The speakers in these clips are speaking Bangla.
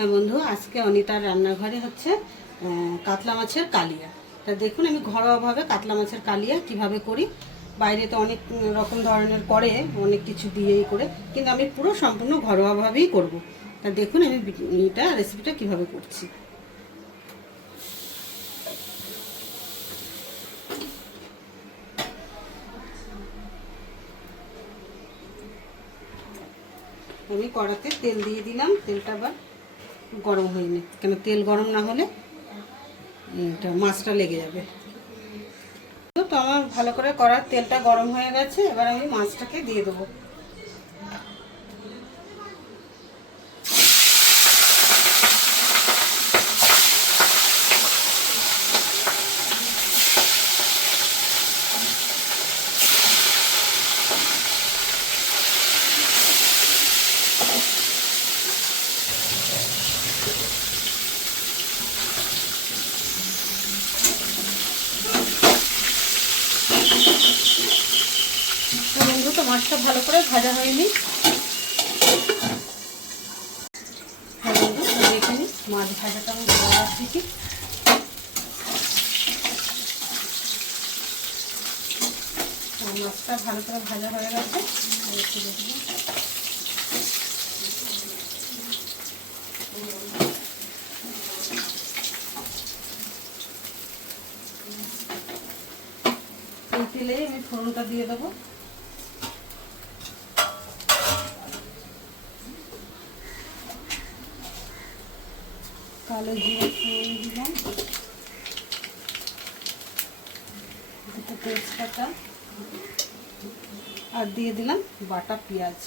হ্যাঁ বন্ধু, আজকে অনিতার রান্নাঘরে হচ্ছে কাতলা মাছের কালিয়া। তা দেখুন আমি ঘরোয়াভাবে কাতলা মাছের কালিয়া কিভাবে করি। বাইরে তো অনেক রকম ধরনের করে, অনেক কিছু দিয়েই করে, কিন্তু আমি পুরো সম্পূর্ণ ঘরোয়াভাবেই করব। তা দেখুন আমি এটা রেসিপিটা কিভাবে করছি। আমি কড়াতে তেল দিয়ে দিলাম, তেলটা আবার গরম হয়নি, কেন তেল গরম না হলে এটা মাছটা লেগে যাবে। তো আমার ভালো করে কড়ার তেলটা গরম হয়ে গেছে, এবার আমি মাছটাকে দিয়ে দেবো। বন্ধু, তো মাছটা ভালো করে ভাজা হয়নি। হ্যাঁ বন্ধু, দেখে নিই মাছ ভাজাটা আমি ভালো রাখছি। মাছটা ভালো করে ভাজা হয়ে গেছে, একটু দেখুন। এই তেলে আমি ফোড়নটা দিয়ে দেবো। কালো জিরে ফোড়ন দিলাম, দুটো তেজপাতা, আর দিয়ে দিলাম বাটা পেঁয়াজ।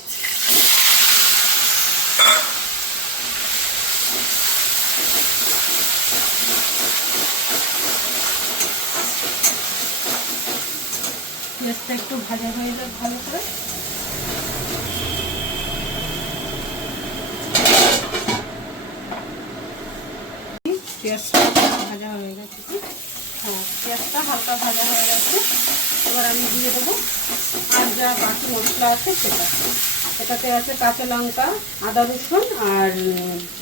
পেঁয়াজটা একটু ভাজা হয়ে যাক ভালো করে। পেঁয়াজটা ভাজা হয়ে গেছে, হ্যাঁ পেঁয়াজটা হালকা ভাজা হয়ে গেছে। এবার আমি দিয়ে দেবো আর যা বাকি মশলা আছে সেটা। এটাতে আছে কাঁচা লঙ্কা, আদা রসুন আর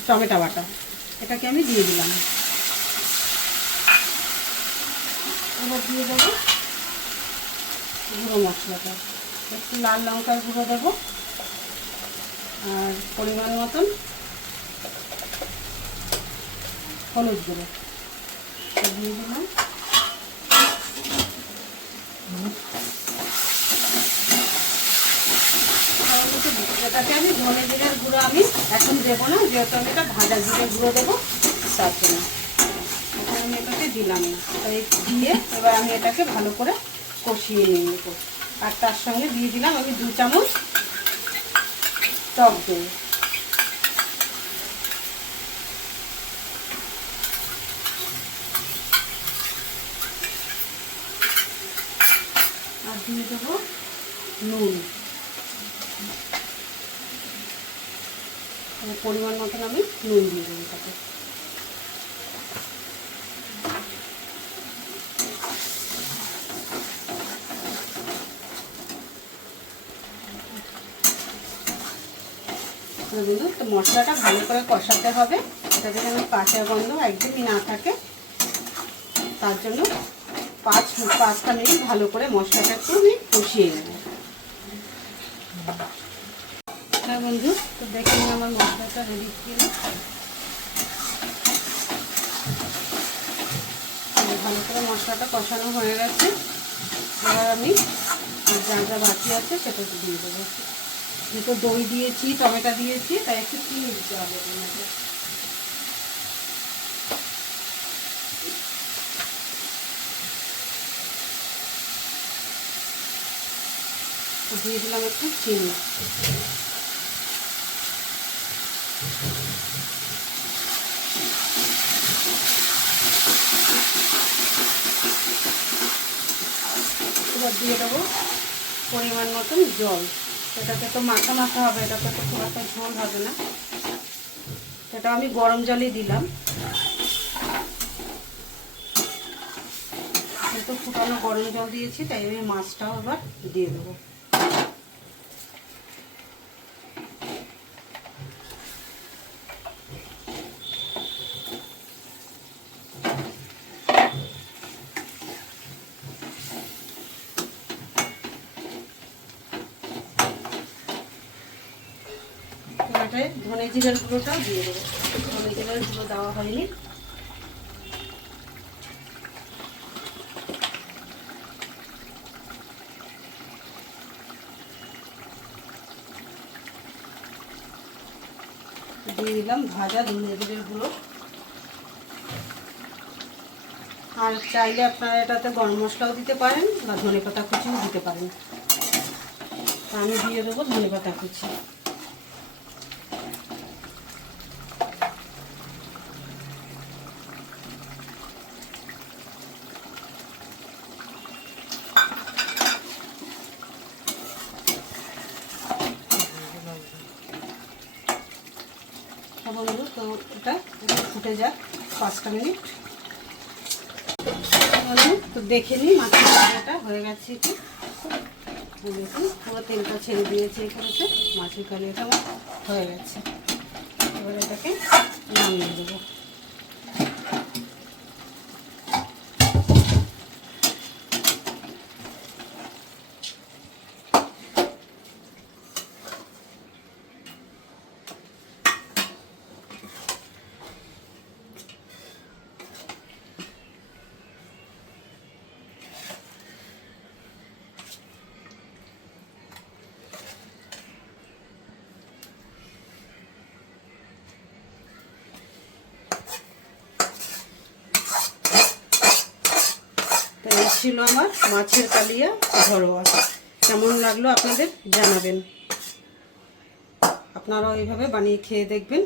টমেটো বাটা, এটাকে আমি দিয়ে দিলাম। এবার দিয়ে দেবো গুঁড়ো মশলাটা, একটু লাল লঙ্কার গুঁড়ো দেবো আর পরিমাণ মতন হলুদ গুঁড়ো দিয়ে দিলাম। এটাকে আমি ধনে জিরের গুঁড়ো আমি এখন দেবো না, যেহেতু আমি এটা ভাজা জিরের গুঁড়ো দেবো তার জন্য এখন আমি এটাকে দিলাম না। তাই দিয়ে এবার আমি এটাকে ভালো করে কষিয়ে নিয়ে নেবো। আর তার সঙ্গে দিয়ে দিলাম আমি 2 চামচ টক দই। আর দিয়ে দেবো নুন, পরিমাণ মতন আমি নুন দিয়ে দেবো এটাকে। তো মশলাটা ভালো করে কষাতে হবে, এটা যেন কাঁচা গন্ধ একদমই না থাকে, তার জন্য 5টা মিনিট ভালো করে মশলাটা একটু আমি কষিয়ে নেব। হ্যাঁ বন্ধু, তো দেখে নিন আমার মশলাটা রেডি কিনা। ভালো করে মশলাটা কষানো হয়ে গেছে। এবার আমি যা যা বাকি আছে সেটা দিয়ে দেবো। যেহেতু দই দিয়েছি, টমেটো দিয়েছি, তাই একটু চিনি দিতে হবে আপনাকে। দিয়ে দিলাম একটু চিনি। এবার দিয়ে দেবো পরিমাণ মতন জল। এটাকে তো মাখা মাখা হবে, এটাতে তো খুব একটা ঝোল হবে না, এটা আমি গরম জলই দিলাম। তো ফুটানো গরম জল দিয়েছি, তাই আমি মাছটাও আবার দিয়ে দেবো। ধনে জিরার গুঁড়োটাও দিয়ে দেবো। ধনে জিরার গুঁড়ো দেওয়া হয়নি। দিয়ে দিলাম ভাজা ধনে জিরার গুঁড়ো। আর চাইলে আপনারা এটাতে গরম মশলাও দিতে পারেন বা ধনেপাতা কুচিও দিতে পারেন। আমি দিয়ে দেবো ধনেপাতা কুচি। বন্ধু তো এটা ফুটে যাক 5টা মিনিট। তো দেখে নিই মাছের কালিয়াটা হয়ে গেছে। দেখুন পুরো তেলটা ছেড়ে দিয়েছে এখানেতে। মাছের কালিয়াটা আমার হয়ে গেছে। এবার এটাকে নামিয়ে দেবো। তো এই ছিল আমার মাছের কালিয়া ঘরোয়া। কেমন লাগলো আপনাদের জানাবেন। আপনারাও এইভাবে বানিয়ে খেয়ে দেখবেন।